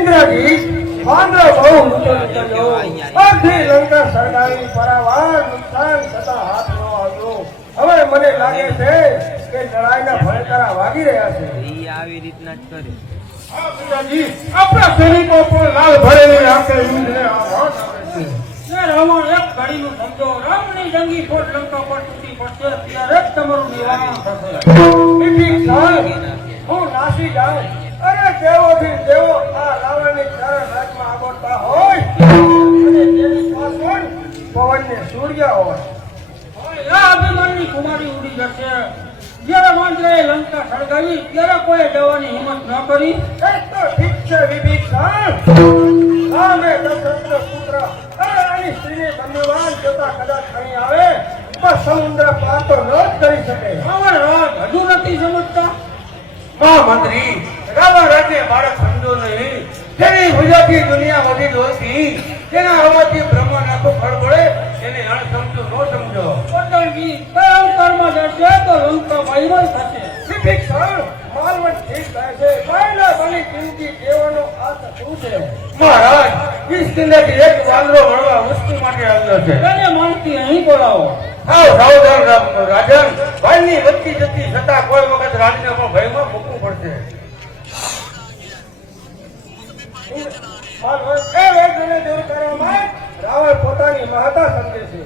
ઇન્દ્રજી પાંદ્ર બહુ ઊંચો ચડ્યો, બધી લંકા સળગાવી પરાવાર નુકસાન થતા હાથ ન આવ્યો. હવે મને લાગે છે કે લડાઈના ભડકારા વાગી રહ્યા છે. આવી રીતના જ કરે. હા પિતાજી, આપણા સૈનિકો પણ લાલ ભરેલી આંખે ઊંઘને આવાજ આવે છે. રાવણ એક ઘડીનું સમજો, રામની જંગી ફોટ લંકા પર તૂટી પડશે ત્યારે જ તમારું નિવારણ થશે. ઠીક છે, હું નાસી જાઉં. અરે દેવોથી દેવો આ રાવણની ચારણ રાજમાં આગોતતા હોય અને તેની પાછળ પવનને સૂર્ય હોય. આ અભિમાનની કુમારી ઉડી જશે. જ્યારે વાંદરાએ લંકા સળગાવી ત્યારે કોઈ જવાની હિંમત ન કરી. એ તો ઠીક છે વિભીષણ, રામે દશરથનો પુત્ર અરે આની સ્ત્રીને ધન્યવાદ જોતા કદાચ અહીં આવે તો સમુદ્ર પાર તો ન જ કરી શકે. રાવણ રાત હજુ નથી સમજતા. મહામંત્રી, રાવણ રાજ્ય બાળક સમજો નહીં. તેની ભુજાથી દુનિયા વધી દોડતી, તેના અવાજથી બ્રહ્માંડ આખું ખળબળે, એને અણસમજો ન સમજો. પટણજી ભયંકરમાં જશે તો લંકા વાયરલ થશે. વિભીષણ, માલવણ ઠીક કહે છે. પહેલા બની કિંમતી દેવાનો આ શું છે? મહારાજ, કિષ્કિંધાથી એક વાંદરો વળવા વસ્તુ માટે આવ્યો છે. એને માનથી અહીં બોલાવો. સાવધાન રાજન, ભાઈની વધતી જતી છતાં કોઈ વખત રાણીને પણ ભયમાં મૂકવું પડશે. એ વેદને દૂર કરવામાં રાવણ પોતાની મહત્તા સમજે છે.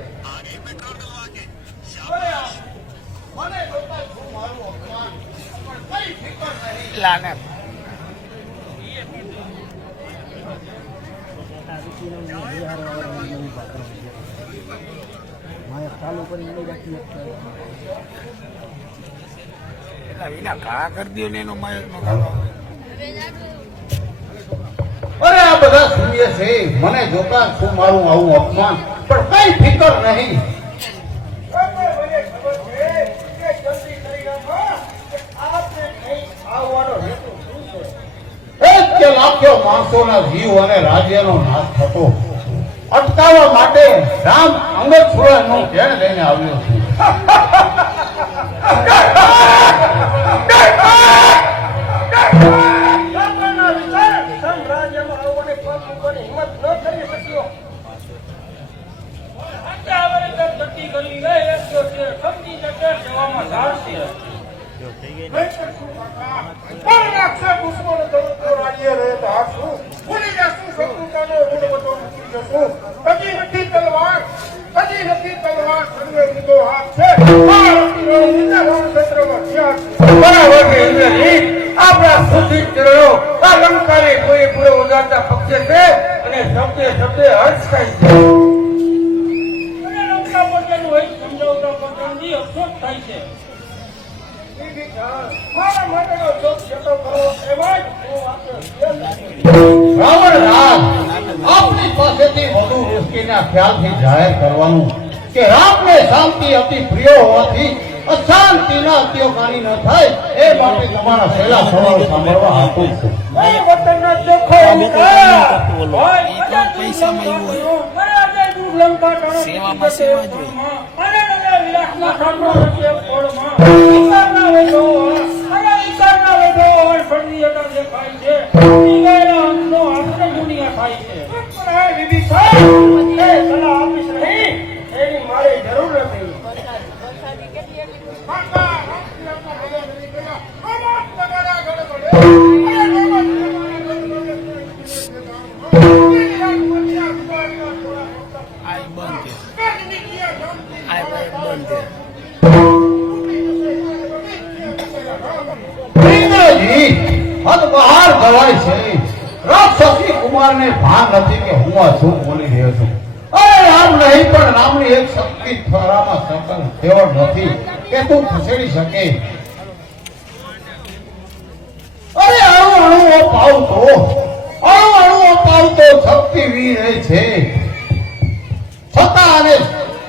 લાનત. વિના ઘા કરી દો ને એનો માયક નો ગાળો. અરે આ બધા શૂન્ય છે, મને જોતા શું મારું આવું અપમાન, પણ કઈ ફિકર નહીં. મને ખબર છે કે જલ્દી કરી નાખો કે આપને અહીં આવવાનો હેતુ શું છે? એક કે લાખો માણસોના જીવ અને રાજ્યનો નાશ થતો અટકાવવા માટે રામ અંગદ સુરજનું ઘેર લઈને આવ્યો છું. રાવણના વિચાર સામ્રાજ્યમાં આવવાની પગ મૂકવાની હિંમત ન કરી શક્યો. અત્યારે ગતિ કરી ગઈ એક દિવસે સમજી જશે જવામાં ધારશે. પણ નાખશે દુશ્મનો દળતો રાજ્ય રહે તો હાથું ભૂલી જશું, શત્રુતાનો રૂઢ બધો મૂકી જશું. હજી નથી તલવાર સર્વે લીધો હાથ છે. બરાબર છે ઇન્દ્રજી, આપણા સુધીર ચરણો આ લંકાને પૂરેપૂરો ઉગાડતા પક્ષે છે અને શબ્દે શબ્દે હર્ષ થાય છે. અને લંકા પર તેનું હોય સમજાવતા પટણજી અફસોસ થાય છે. મારા માટેનો શોખ જતો કરો એમાં જ હું આપનો રાવણ રામ આપની પાસેથી વધુ મુશ્કેલીના ખ્યાલથી જાહેર કરવાનું કે રામને શાંતિ અતિ પ્રિય હોવાથી અશાંતિના અત્યોગાની ન થાય એ માટે તમારા પહેલા સવાલ સાંભળવા આપું છું. વતનના ચોખ્ખો પૈસામાં એવું હોય. સેવામાં સેવા જ હોય. એની મારે જરૂર નથી. આય બંધ છે. આય બંધ છે. ઇન્દ્રજી, હદ બહાર ગવાય છે. રાક્ષસી કુમારને ભાન નથી કે હું આ શું બોલી રહ્યો છું. અરે રામ નહીં, પણ રામની એક શક્તિ થરામાં સકલ તેવડ નથી કે તું ખસેડી શકે. અરે અણુ અણુઓ પાવતો શક્તિ વીર છે, છતાં અને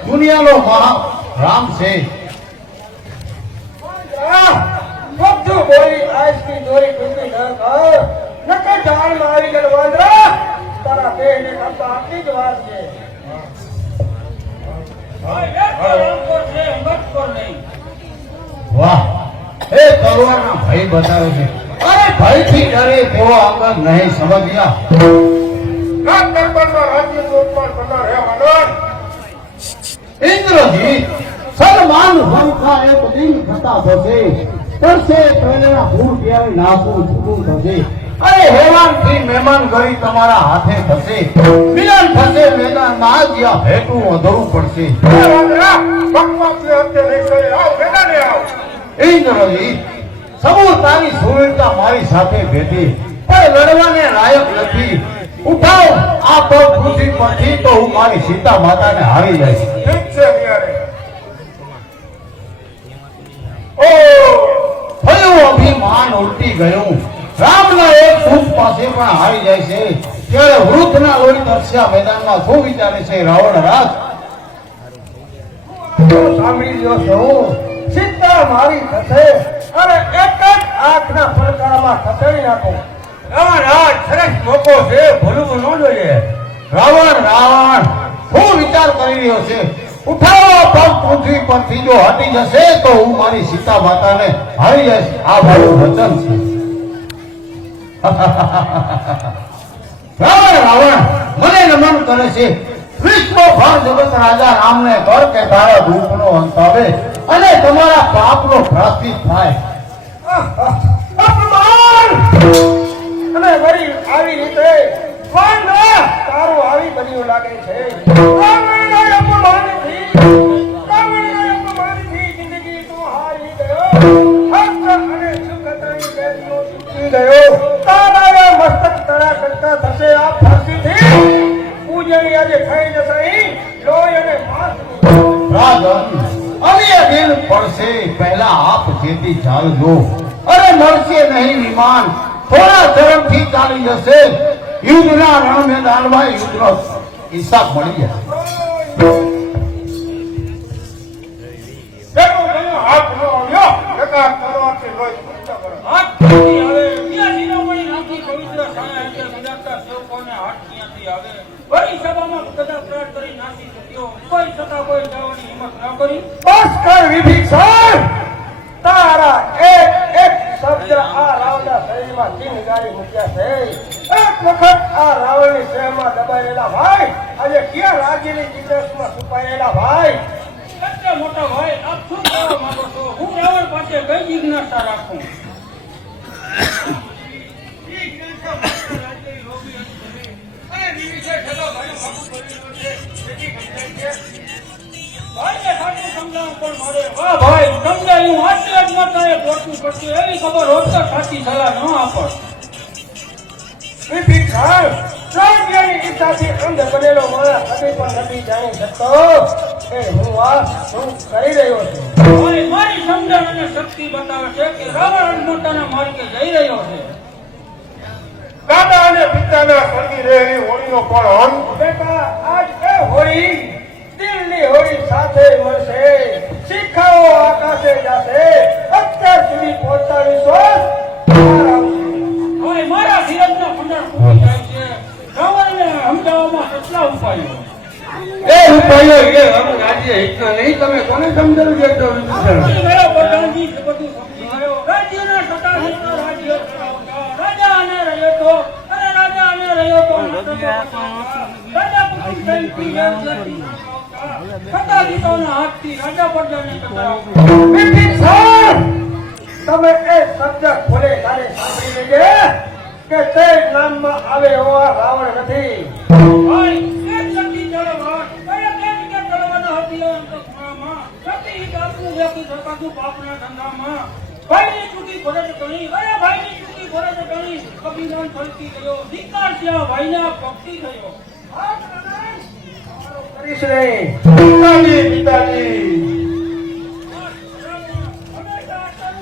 દુનિયાનો મહા રામ છે. બધું બોલી આજની દોરી ટૂંકી ન કર, નકર જાળમાં આવી ગયેલ વાંદરા તારા દેહને કાપતા આટલી જ વાત છે. વાહ, એ તલવારના ભય બતાવે છે. અરે ભયથી ડરે તેવો અંગદ નહીં સમજ્યા. રાજ દરબારમાં રાજ્ય દોષમાં કરનાર હે માનવ. ઇન્દ્રજીત સન્માન સંખ્યા એક દિન થતા થશે, તરસે પ્રેરણા ભૂલ ક્યારે નાસું છૂટું થશે. અરે હેવાનથી મહેમાન ગરી તમારા હાથે થશે, મિલન થશે મેદાનમાં જ્યાં ભેટું અધૂરું પડશે. હે વાંદરા, બકવાસને અંતે નહીં કરી આવ, મેદાને આવ. ઇન્દ્રજીત સબૂત તારી સુરતા મારી સાથે ભેટી, પણ લડવાને લાયક નથી. ઉઠાવ આ પગ પૃથ્વી પરથી તો હું મારી સીતા માતાને હારી જઈશ. ઠીક છે ત્યારે. ઓ થયું અભિમાન ઉલટી ગયું, રામના એક દૂત પાસે પણ હારી જાય છે. ત્યારે વૃદ્ધના લોહી તરસ્યા મેદાનમાં શું વિચારે છે રાવણ રાજ? સાંભળી લ્યો છો, સીતા મારી થશે અને એક જ આંખના પડકારામાં ખસેડી નાખો. રાવણ સરસ મોકો છે, ભૂલવું ન જોઈએ. રાવણ શું વિચાર કરી રહ્યો છે? ઉઠાવો પગ પૃથ્વી પરથી, જો હટી જશે તો હું મારી સીતા માતાને હારી જઈશ. આ મારું વચન છે. રાવણ મને નમન કરે છે. વિશ્વ ભર જગત રાજા રામને કર કે તારા દુઃખનો અંત આવે અને તમારા પાપનો પ્રાયશ્ચિત થાય. અપમાન! અને વળી આવી રીતે વાંદરા તારું આવી બન્યું લાગે છે. રાવણના અપમાનથી જિંદગી તું હારી ગયો. હક અને સુખ ત્રણેય કેદનો છૂટી ગયો. તારા મસ્તક તળા કરતા થશે આ ફાંસીથી. પૂજણી આજે થઈ જશે અહીં લોહી અને માંસનું. રાજન હવે દિલ પડશે, પહેલા આપ જેથી ચાલજો. અરે મળશે નહીં વિમાન, થોડા ધર્મથી ચાલી જશે. યુદ્ધના રણ મેદાનમાં યુદ્ધનો હિસાબ મળી જશે. બેનું બેનું હાથ ન આવ્યો. એકાદ તલવારથી લોહી પૂરતા કરો. હાથ ક્યાંથી આવે? ક્યાં શિરોમણી નાખી પવિત્ર છાયા હેઠે બિરાજતા સેવકોને હાથ ક્યાંથી આવે? વળી સભામાં બધા ત્રાટ કરી નાસી શક્યો, કોઈ છતાં કોઈ જવાની હિંમત ન કરી. બસ કર વિભીષણ, તારા એક એક શબ્દ આ રાવણના શરીરમાં ચીનગારી મૂક્યા છે. એક વખત આ રાવણની શહેરમાં દબાયેલા ભાઈ આજે ક્યાં રાજ્યની ચિત્રસમાં છુપાયેલા ભાઈ. એટલે મોટા ભાઈ આપ શું કહેવા માંગો છો? હું રાવણ પાસે કઈ જિજ્ઞાસા રાખું? ભાઈને સાચું સમજાવવું પણ મળે. વાહ ભાઈ, સમજાયું આટલે જ માતાએ પોચવું પડશે. એવી ખબર હોત તો સાચી સલાહ ન આપત. વિભીષણ, રાજ્યની ઈચ્છાથી અંધ બનેલો માણસ કદી પણ નથી જાણી શકતો કે હું આ શું કરી રહ્યો છું. ભાઈ, મારી સમજણ અને શક્તિ બતાવે છે કે રાવણ મોટાના માર્ગે જઈ રહ્યો છે. દાદા અને પિતાના સળગી રહેલી હોળીનો પણ અંત. બેટા, આજ એ હોળી દિલની હોળી સાથે મળશે. શિખાઓ આકાશે જશે. અત્યાર સુધી પહોંચાડીશો. ભાઈ, મારા ધીરજના ખંડન ફૂટી જાય છે. રાવણને સમજાવવામાં કેટલા ઉપાયો? એ ઉપાયો એ હવે રાજ્ય હિતના નહીં. તમે કોને સમજાવી દેશો? સમજી ગયો પ્રધાનજી, એ બધું સમજી ગયો. રાજ્યના સત્તાધીશનો રાજ્ય ચલાવતા, રાજા અને રયતો અને રાજા અને રયતો રાજા પુત્રી જયંતી જયંતી સત્તાધીશોના હાથથી રાજા પ્રજાને ચલાવતા. વિભીષણ, તમે એ શબ્દ ખોલે તારે સાંભળી લેજે કે તે નામમાં આવે એવો આ રાવણ નથી. ભાઈ, એક શક્તિ ચળવળ, અરે તે જ ચળવળના હથિયાર અંતઃપુરામાં, શક્તિ આપવું વ્યક્તિ શકાતું પાપના ધંધામાં. ભાઈની ચૂંટી ફરજ ગણી, અરે ભાઈની ચૂંટી ફરજ ગણી, અભિમાન ફરકી ગયો, ધિક્કાર છે આ ભાઈના ભક્તિ થયો. કરીશ નહીં. પિતાજી, પિતાજી. હંમેશા આટલું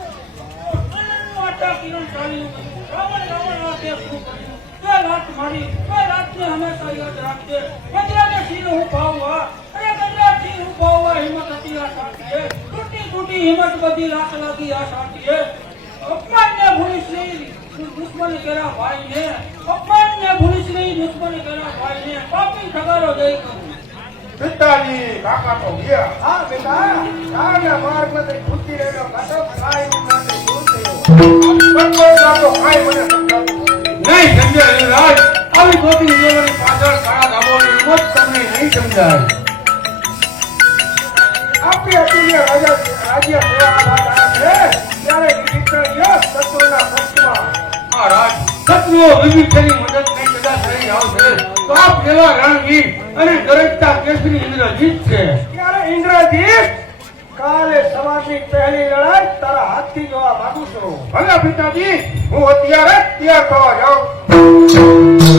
આટા કિરણ ચાલ્યું ગયું. રાવણ રાવણ આ તે શું કર્યું? તે લાત મારી, તે લાતને હંમેશા યાદ રાખજે. ગજરાને સિંહ હું ભાવવા, અરે ગજરા સિંહ હું ભાવવા હિંમત હતી આ સાથીએ. તૂટી તૂટી હિંમત બધી લાત લાગી આ સાથીએ. અપમાનને ભૂલીશ નહીં દુશ્મન કેરા ભાઈને, અપમાનને ભૂલીશ નહીં દુશ્મન કેરા ભાઈને. પાપી ઠગારો જય કરું. પિતાજી, કાકા તો ગયા. હા બેટા, તારના માર્ગમાંથી છૂટી રહેલો કાંટો કાયમ માટે દૂર થયો. પણ તો કાંઈ મને સમજાવતું નથી. નહીં સમજાય યુવરાજ. આવી ખોટી નિયમોની પાછળ કાળા ધાબોની હિંમત તમને નહીં સમજાય. આપણી અતુલ્ય રાજ્ય સેવા વાત આવે છે ત્યારે વિભીષણિય શત્રુના પક્ષમાં. મહારાજ, શત્રુઓ વિભીષણની મદદ નહીં કદાચ રહી આવશે તો આપ જેવા રણવીર અને ગરજતા કેસરી ઇન્દ્રજીત છે. ત્યારે ઇન્દ્રજીત કાલે સવારની પહેલી લડાઈ તારા હાથથી જોવા માંગુ છું. ભલે પિતાજી, હું અત્યારે જ તૈયાર થવા જાઉં.